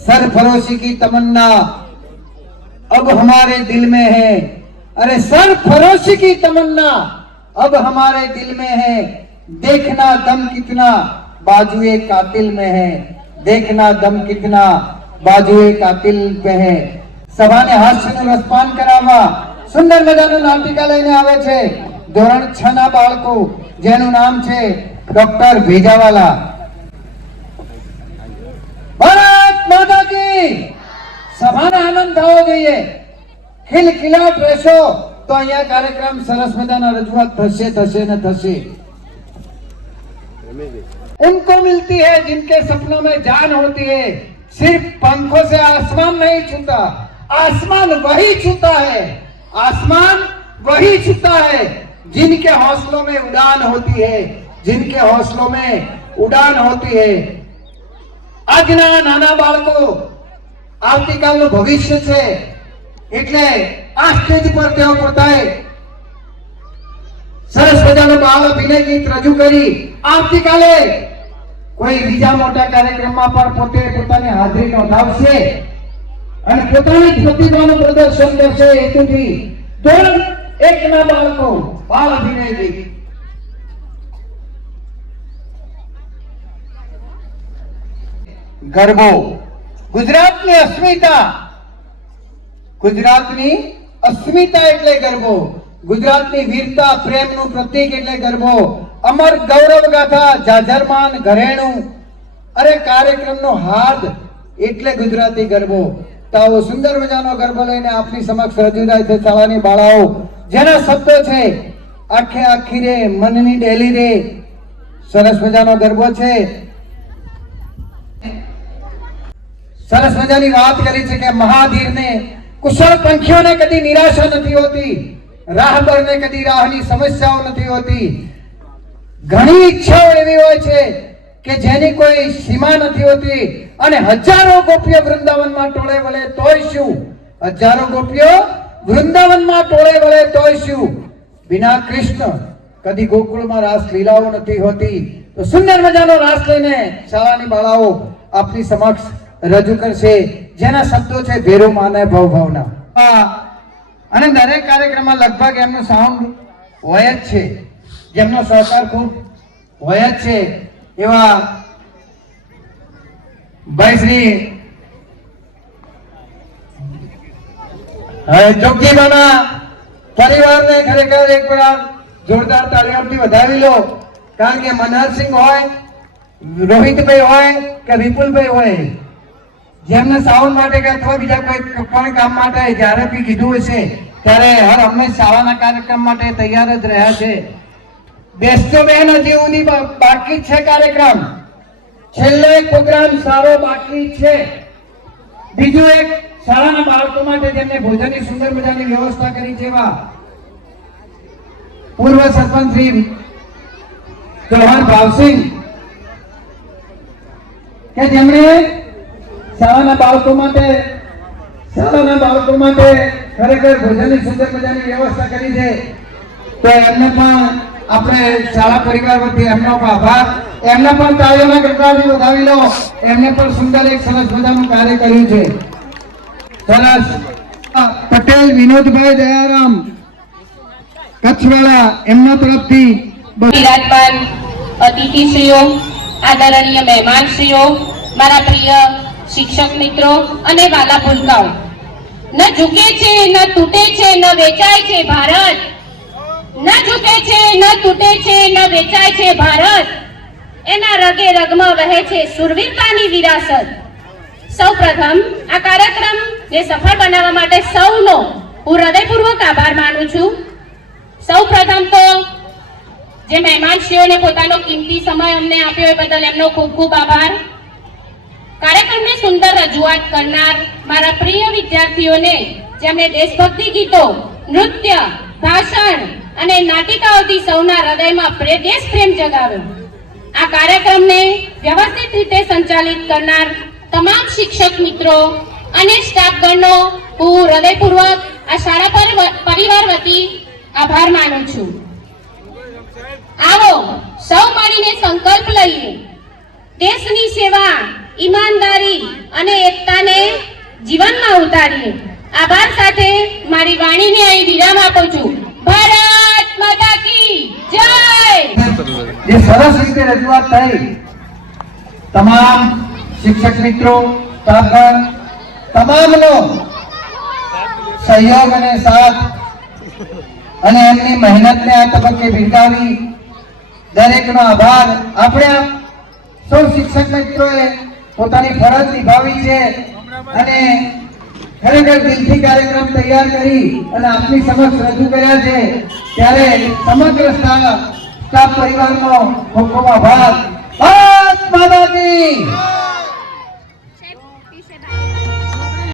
सरफरोशी की तमन्ना अब हमारे दिल में है। अरे सरफरोशी की तमन्ना अब हमारे दिल में है। देखना दम कितना बाजुए कातिल में है। देखना दम कितना बाजुए कातिल में है। સભાને હાસ્યનું રસપાન કરાવવા સુંદર મજાનું નાટિકા લઈને આવે છે ધોરણ 6 ના બાળકો, જેનું નામ છે ડોક્ટર ભેજાવાલા। ભારત માતા કી। સભાને આનંદ થવો જોઈએ, ખિલખિલાટ રહેશો તો અહીંયા કાર્યક્રમ સરસ મજાના રજૂઆત થશે ને થશે। उनको मिलती है जिनके सपनों में जान होती है। सिर्फ पंखों से आसमान नहीं छूता, आसमान वही छूता है। आसमान वही छूता है जिनके हौसलों में उड़ान होती है, जिनके हौसलों में उड़ान होती है। આજના નાના બાળકો આવતીકાલનું ભવિષ્ય છે, એટલે આ સ્ટેજ પર તેઓ પોતાએ સરસ મજાનું બાળ અભિનય ગીત રજૂ કરી આવતીકાલે કોઈ બીજા મોટા કાર્યક્રમમાં પણ પોતે પોતાની હાજરી નોંધાવશે અને પોતાની પ્રતિભાનું પ્રદર્શન કરશે। હેતુથી ધોરણ 1 ના બાળકો બાળ અભિનય ગીત। ગરબો ગુજરાતની અસ્મિતા, ગુજરાતની અસ્મિતા એટલે ગરબો, ગુજરાતની વીરતા પ્રેમનું પ્રતીક એટલે ગરબો, અમર ગૌરવ ગાથા જાજરમાન ઘરેણું। અરે કાર્યક્રમનો હાર્દ એટલે ગુજરાતી ગરબો। તો આવો સુંદર મજાનો ગરબો લઈને આપની સમક્ષ રજૂ થાય છે શાળાની બાળાઓ, જેના શબ્દો છે આખે આખી રે મનની ડેલી રે। સરસ મજાનો ગરબો છે। સરસ મજાની વાત કરી છે કે મહાધીરને કુશળ પંખીઓને કદી નિરાશા નથી હોતી, રાહબરને કદી રાહની સમસ્યાઓ નથી હોતી। ઘણી ઈચ્છાઓ એવી હોય છે કે જેની કોઈ સીમા નથી હોતી અને હજારો ગોપીઓ વૃંદાવનમાં ટોળે વળે તોય શું, હજારો ગોપીઓ વૃંદાવનમાં ટોળે વળે તોય શું, बिना कृष्ण कदी गोकुळમાં રાસ લીલાઓ નથી હોતી। તો સુંદર મજાનો રાસ લઈને શાળાની બાળાઓ આપની સમક્ષ રજૂ કરશે, જેના શબ્દો છે ભેરુ માને ભવ ભવના। અને દરેક કાર્યક્રમમાં લગભગ એમનું સાઉન્ડ હોય જ છે, જેમનો સહકાર ખૂબ હોય જ છે એવા ભાઈ શ્રી જોગીબાના પરિવારને ખરેખર એક વાર જોરદાર તાળીઓથી વધાવી લો, કારણ કે મનહરસિંહ હોય, રોહિતભાઈ હોય કે વિપુલભાઈ હોય, જેમને સાઉન્ડ માટે કે અથવા બીજા કોઈ પણ કામ માટે જ્યારે બી કીધું હશે ત્યારે હર હંમેશ શાળાના કાર્યક્રમ માટે તૈયાર જ રહ્યા છે। બેસતો બેન હજી સુધી બાકી છે કાર્યક્રમ, છેલ્લો એક પ્રોગ્રામ સારો બાકી છે। બીજું એક શાળાના બાળકો માટે જેમને ભોજનની સુંદર મજાની વ્યવસ્થા કરી છે એવા પૂર્વ સરપંચ શ્રી ચૌહાણ ભાવસિંહ કે જેમણે શાળાના બાળકો માટે ખરેખર ભોજનની સુંદર મજાની વ્યવસ્થા કરી છે। તો એમને પણ આપણે શાળા પરિવાર વતી એમનો આભાર, એમને પણ તાળીઓના ગણગડાટથી વધાવી લો। એમને પણ સુંદર એક સરસ મજાનું કાર્ય કર્યું છે। સરસ પટેલ વિનોદભાઈ દયારામ કચ્છવાળા, એમના તરફથી વિરાજમાન અતિથિશ્રીઓ, આદરણીય મહેમાનશ્રીઓ, મારા પ્રિય शिक्षक मित्रों अने वाला भूलकाओ, न झुके छे न तूटे छे न वेचाय छे भारत, न झुके छे न तूटे छे न वेचाय छे भारत, एना रगे रगमा वहे छे सुरवीरतानी विरासत। सौ प्रथम आ कार्यक्रम ने सफल बनावा माटे सौनो हूँ हृदयपूर्वक आभार मानु छुं। सौ प्रथम तो जे मेहमानश्रीओने पोतानो कीमती समय अमने आप्यो ए बदल एमनो खूब खूब आभार। कार्यक्रम ने सुंदर रजूआत करनार मारा प्रिय विद्यार्थीओने जेमने देशभक्ति गीतो, नृत्य, भाषण अने नाटिकाओथी सौना हृदयमां देश प्रेम जगाव्यो। आ कार्यक्रम ने व्यवस्थित रीते संचालित करनार तमाम शिक्षक मित्रों अने स्टाफगणनो हूँ हृदयपूर्वक आ शाळा परिवार वती आभार मानु छुं। आवो सौ मळीने संकल्प लईए, देशनी सेवा, ईमानदारी અને એકતાને જીવનમાં ઉતારીએ. આભાર સાથે મારી વાણીને અહીં વિરામ આપું છું. ભારત માતા કી જય. જે સરસ રીતે રજૂઆત થઈ, તમામ શિક્ષક મિત્રો, સ્ટાફગણ તમામનો સહયોગ અને સાથ અને એમની મહેનતને આ તબક્કે બિરદાવી દરેકનો આભાર. આપણે સૌ શિક્ષક મિત્રોએ પોતાની ફરજ નિભાવી છે અને ખરેખર દિલથી કાર્યક્રમ તૈયાર કરી અને આપની સમક્ષ રજૂ કર્યા છે, ત્યારે સમગ્ર સ્ટાફ પરિવારનો ખૂબ ખૂબ આભાર. ભારત માતા કી